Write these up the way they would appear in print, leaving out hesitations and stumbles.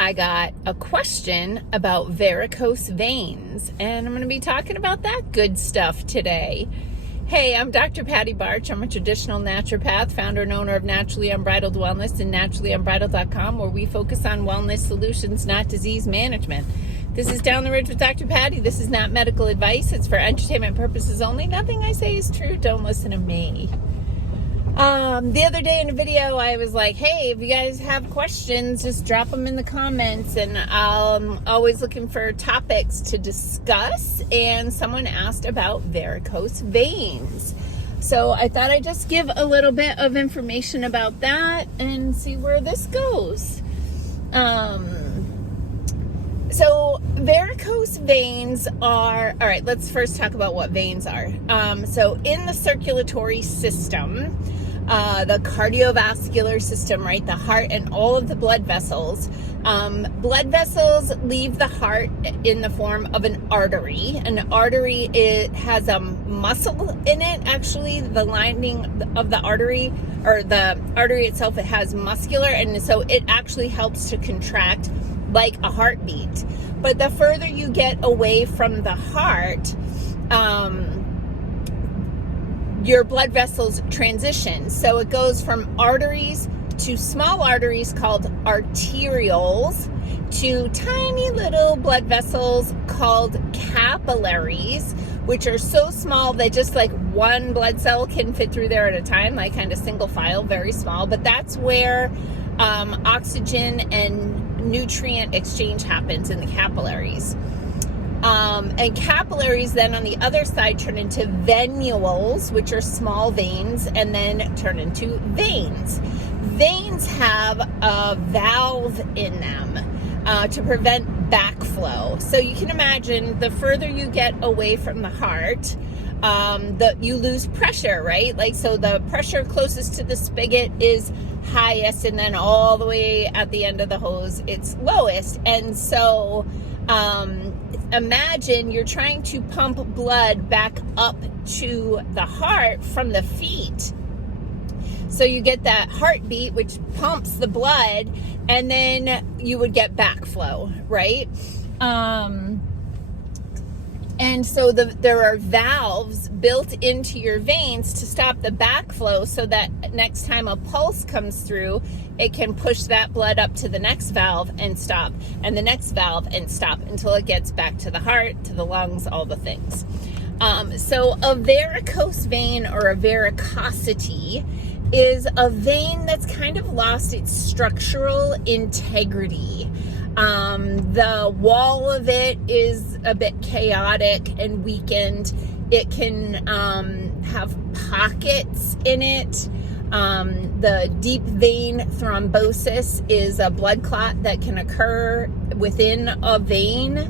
I got a question about varicose veins, and I'm going to be talking about that good stuff today. Hey, I'm Dr. Patty Barch. I'm a traditional naturopath, founder and owner of Naturally Unbridled Wellness and naturallyunbridled.com, where we focus on wellness solutions, not disease management. This is Down the Ridge with Dr. Patty. This is not medical advice. It's for entertainment purposes only. Nothing I say is true. Don't listen to me. The other day in a video, I was like, hey, if you guys have questions, just drop them in the comments, and I'm always looking for topics to discuss, and someone asked about varicose veins. So I thought I'd just give a little bit of information about that and see where this goes. So varicose veins are, all right, let's first talk about what veins are. So in the circulatory system, the cardiovascular system, right, the heart and all of the blood vessels leave the heart in the form of an artery. An artery, it has a muscle in it, actually. The lining of the artery, or the artery itself, it has muscular, and so it actually helps to contract like a heartbeat. But the further you get away from the heart, your blood vessels transition. So it goes from arteries to small arteries called arterioles to tiny little blood vessels called capillaries, which are so small that just like one blood cell can fit through there at a time, like kind of single file, very small. But that's where oxygen and nutrient exchange happens in the capillaries. And capillaries then on the other side turn into venules, which are small veins, and then turn into veins. Veins have a valve in them to prevent backflow. So you can imagine the further you get away from the heart, you lose pressure, right? Like, so the pressure closest to the spigot is highest, and then all the way at the end of the hose, it's lowest. And so imagine you're trying to pump blood back up to the heart from the feet. So you get that heartbeat, which pumps the blood, and then you would get backflow, right? And so there are valves built into your veins to stop the backflow, so that next time a pulse comes through, it can push that blood up to the next valve and stop, and the next valve and stop, until it gets back to the heart, to the lungs, all the things. So a varicose vein, or a varicosity, is a vein that's kind of lost its structural integrity. The wall of it is a bit chaotic and weakened. It can have pockets in it. The deep vein thrombosis is a blood clot that can occur within a vein.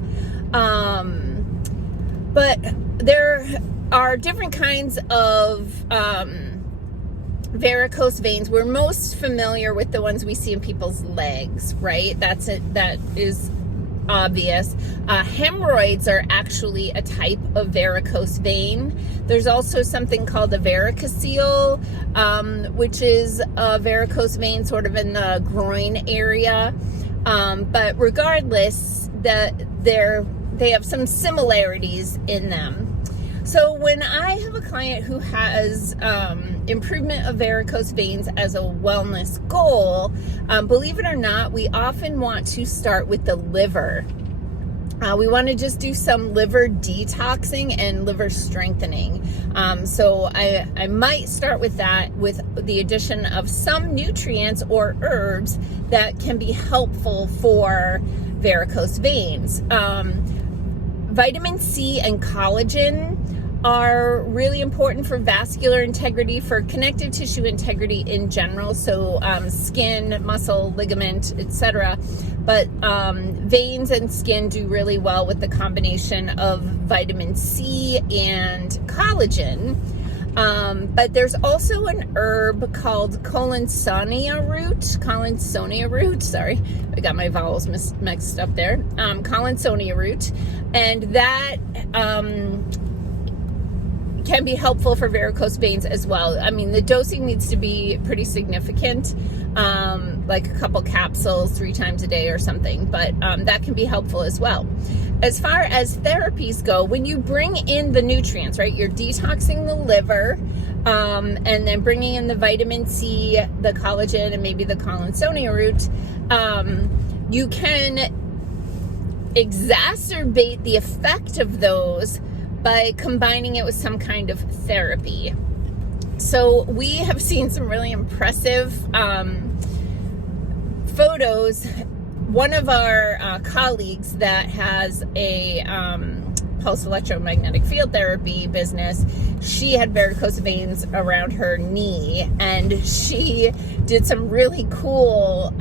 But there are different kinds of varicose veins. We're most familiar with the ones we see in people's legs, right? That is obvious. Hemorrhoids are actually a type of varicose vein. There's also something called a varicocele, which is a varicose vein sort of in the groin area. But regardless, they have some similarities in them. So when I have a client who has improvement of varicose veins as a wellness goal, believe it or not, we often want to start with the liver. We want to just do some liver detoxing and liver strengthening. So I might start with that, with the addition of some nutrients or herbs that can be helpful for varicose veins. Vitamin C and collagen are really important for vascular integrity, for connective tissue integrity in general, so skin, muscle, ligament, etc. But veins and skin do really well with the combination of vitamin C and collagen. But there's also an herb called collinsonia root, sorry, I got my vowels mixed up there, collinsonia root, and that can be helpful for varicose veins as well. I mean, the dosing needs to be pretty significant, like a couple capsules 3 times a day or something, but that can be helpful as well. As far as therapies go, when you bring in the nutrients, right, you're detoxing the liver, and then bringing in the vitamin C, the collagen, and maybe the collinsonia root, you can exacerbate the effect of those by combining it with some kind of therapy. So we have seen some really impressive photos. One of our colleagues that has a pulse electromagnetic field therapy business, she had varicose veins around her knee, and she did some really cool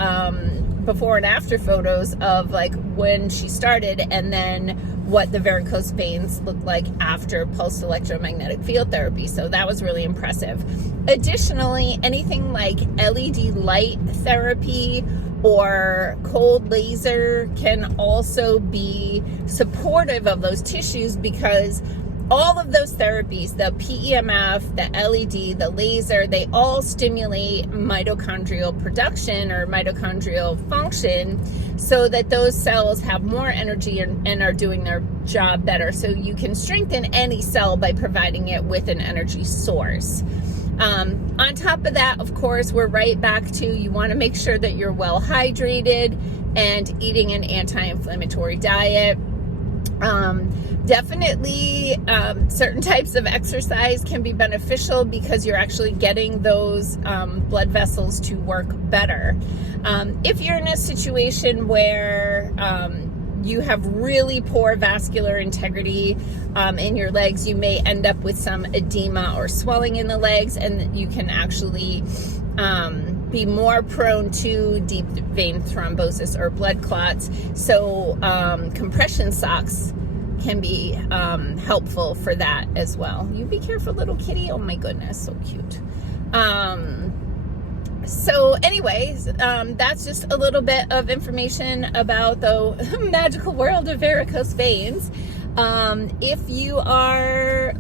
before and after photos of like when she started and then what the varicose veins looked like after pulse electromagnetic field therapy. So that was really impressive. Additionally, anything like LED light therapy or cold laser can also be supportive of those tissues, because all of those therapies, the PEMF, the LED, the laser, they all stimulate mitochondrial production or mitochondrial function so that those cells have more energy and are doing their job better. So you can strengthen any cell by providing it with an energy source. On top of that, of course, we're right back to, you want to make sure that you're well hydrated and eating an anti-inflammatory diet. Definitely certain types of exercise can be beneficial because you're actually getting those blood vessels to work better. If you're in a situation where you have really poor vascular integrity in your legs, you may end up with some edema or swelling in the legs, and you can actually be more prone to deep vein thrombosis or blood clots. So compression socks can be helpful for that as well. You be careful, little kitty. Oh my goodness, so cute. So anyways, that's just a little bit of information about the magical world of varicose veins. If you are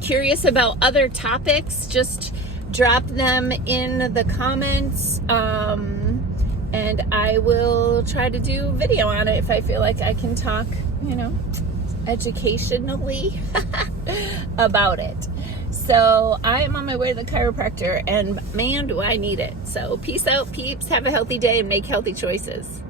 curious about other topics, just drop them in the comments, and I will try to do a video on it if I feel like I can talk, educationally about it. So I am on my way to the chiropractor, and man, do I need it. So peace out, peeps. Have a healthy day and make healthy choices.